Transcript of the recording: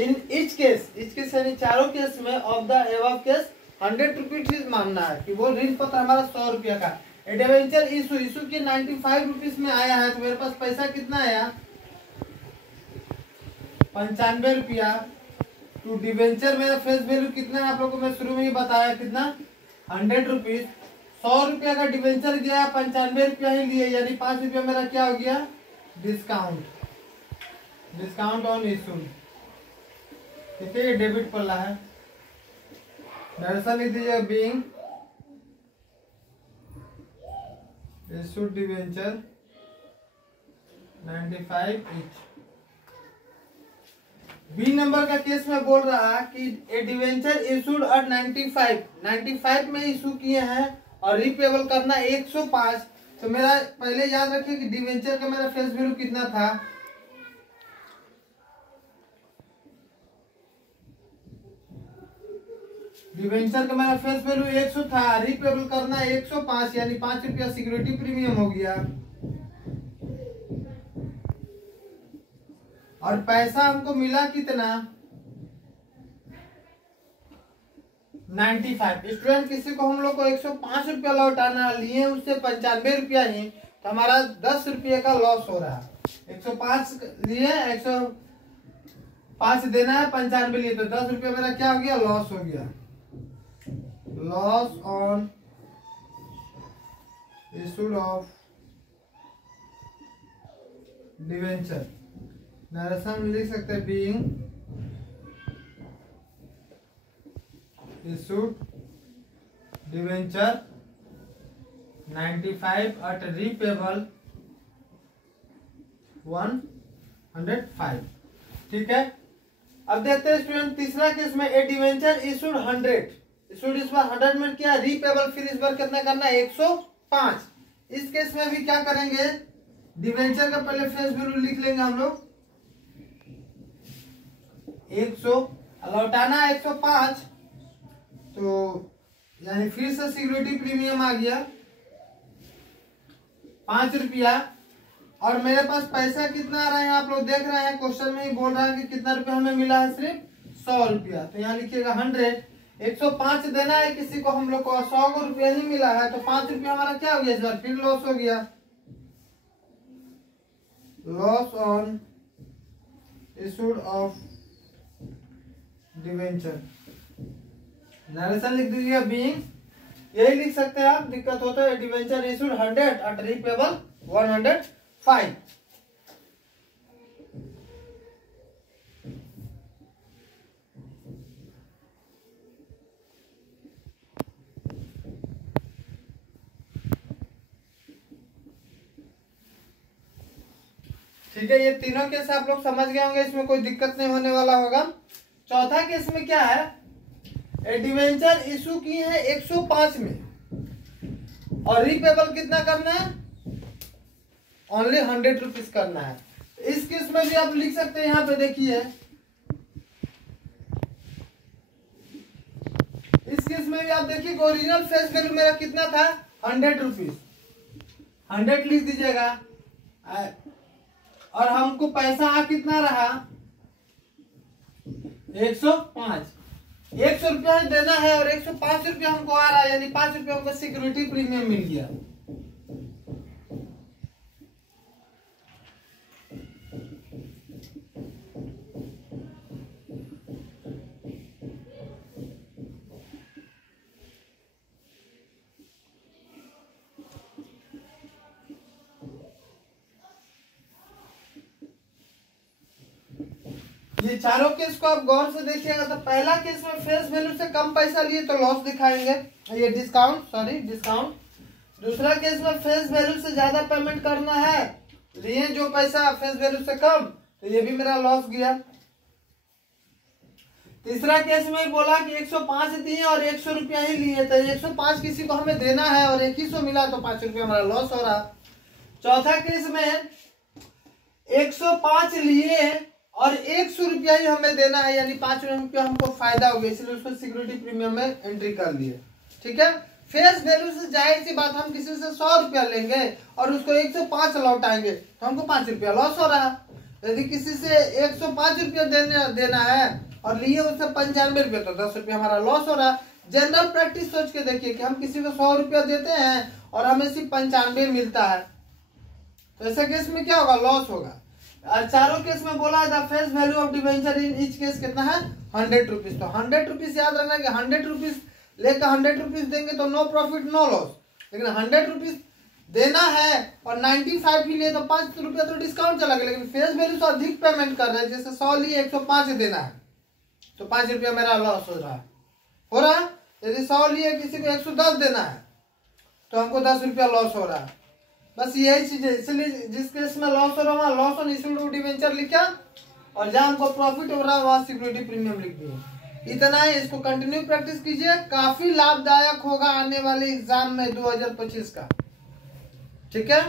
In each case यानी चारों case में of the above case 100 rupees मानना है कि वो ऋण पत्र हमारा 100 रुपया का। ए डिवेंचर इशू की 95 रुपीज में आया है, तो मेरे पास पैसा कितना आया 95 रुपया। टू डिवेंचर मेरा फेस वैल्यू कितना है आप लोगों को मैं शुरू में ही बताया कितना 100 रुपीज। 100 रुपया का डिवेंचर गया, 95 रुपया ही लिए, यानी 5 रुपया मेरा क्या हो गया डिस्काउंट ऑन इशू। ठीक है, ये डेबिट पल्ला है। डायरेक्शन लिख दीजिएगा being issued debenture 95 each. B number का केस में बोल रहा है कि ए डिवेंचर इशूड एट 95 में इशू किए हैं और रीपेबल करना 105। तो मेरा पहले याद रखिए कि डिवेंचर का मेरा फेस वैल्यू कितना था, डिवेंचर का मेरा फेस वैल्यू 100 था, रीपेबल करना 105 यानी 5 रुपया सिक्योरिटी प्रीमियम हो गया। और पैसा हमको मिला कितना 95। स्टूडेंट किसी को हम लोग को 105 रुपया लौटाना, लिए उससे 95 रुपया ही, तो हमारा 10 रुपये का लॉस हो रहा है। 105 लिए 105 देना है, 95 लिए, तो 10 रुपया मेरा क्या हो गया लॉस हो गया। Loss on issued of debenture. Narration लिख सकते हैं being issued debenture 95 at repayable 105। ठीक है, अब देखते हैं स्टूडेंट तीसरा केस में ए डिवेंचर इशूड 100 इशूड इस बार 100 में क्या रीपेबल, फिर इस बार कितना करना 105। इस केस में भी क्या करेंगे डिवेंचर का पहले फेस वैल्यू लिख लेंगे हम लोग 100, लौटाना 105, तो यानी फिर से सिक्योरिटी प्रीमियम आ गया 5 रुपया। और मेरे पास पैसा कितना आ रहा है आप लोग देख रहे हैं, क्वेश्चन में ही बोल रहा है कि कितना रुपया हमें मिला है सिर्फ 100 रुपया। तो यहाँ लिखिएगा 100, 105 देना है किसी को, हम लोग को 100 रुपया ही मिला है, तो 5 रुपया हमारा क्या हो गया इस बार फिर लॉस हो गया। Loss on issued of debenture. Narration लिख दीजिएगा बीइंग, यही लिख सकते हैं आप, दिक्कत होता है डिवेंचर इशूड 100 एट रीपेबल 105। ठीक है, ये तीनों केस आप लोग समझ गए होंगे, इसमें कोई दिक्कत नहीं होने वाला होगा। चौथा केस में क्या है, डिवेंचर इशू की है 105 में और रीपेबल कितना करना है ओनली 100 रुपीज करना है। इस केस में भी आप लिख सकते हैं, यहाँ पे देखिए इस केस में भी आप देखिए ओरिजिनल फेस वैल्यू मेरा कितना था 100 रुपीज, 100 लिख दीजिएगा। और हमको पैसा आ कितना रहा 105, 100 रुपया देना है और 105 रुपया हमको आ रहा है, यानी 5 रुपया हमको सिक्योरिटी प्रीमियम मिल गया। ये चारों केस को आप गौर से देखिएगा, तो पहला केस में फेस वैल्यू से कम पैसा लिए तो लॉस दिखाएंगे, ये डिस्काउंट। दूसरा केस में फेस वैल्यू से ज्यादा पेमेंट करना है, लिए जो पैसा फेस वैल्यू से कम, तो ये भी मेरा लॉस गया। तीसरा केस में बोला कि 105 दिए और 100 रुपया ही लिए, तो 105 किसी को हमें देना है और 100 मिला, तो 5 रुपया हमारा लॉस हो रहा। चौथा केस में 105 लिए और 100 रुपया ही हमें देना है, यानी 5 रुपया हमको फायदा हो गया, इसलिए उसको सिक्योरिटी प्रीमियम में एंट्री कर दिए। ठीक है, फेस वैल्यू से जाहिर सी बात हम किसी से 100 रुपया लेंगे और उसको 105 लौटाएंगे, तो हमको 5 रुपया लॉस हो रहा। यदि किसी से 105 रुपया देना है और लिए उससे 95 रुपये, तो 10 रुपया हमारा लॉस हो रहा है। जनरल प्रैक्टिस सोच के देखिए कि हम किसी को 100 रुपया देते हैं और हमें सिर्फ 95 मिलता है, तो ऐसे केस में क्या होगा, लॉस होगा। और चारों केस में बोला है the face value of debenture in each case कितना है, 100 रुपीज। तो 100 रुपीज याद रखना कि 100 रुपीज लेकर 100 रुपीज देंगे तो नो प्रॉफिट नो लॉस, लेकिन 100 रुपीज देना है और 95 ही लिए तो 5 रुपया तो डिस्काउंट चला गया, लेकिन फेस वैल्यू से अधिक पेमेंट कर रहे हैं, जैसे 100 लिए 105 देना है तो 5 रुपया मेरा लॉस हो रहा है। यदि 100 लिए किसी को 110 देना है तो हमको 10 रुपया लॉस हो रहा है। बस यही चीज है, इसलिए जिस केस में लॉस हो रहा है loss on issued of debenture लिखा, और जहां हमको प्रॉफिट हो रहा है वहां सिक्योरिटी प्रीमियम लिख दिए। इतना ही, इसको कंटिन्यू प्रैक्टिस कीजिए, काफी लाभदायक होगा आने वाले एग्जाम में 2025 का। ठीक है।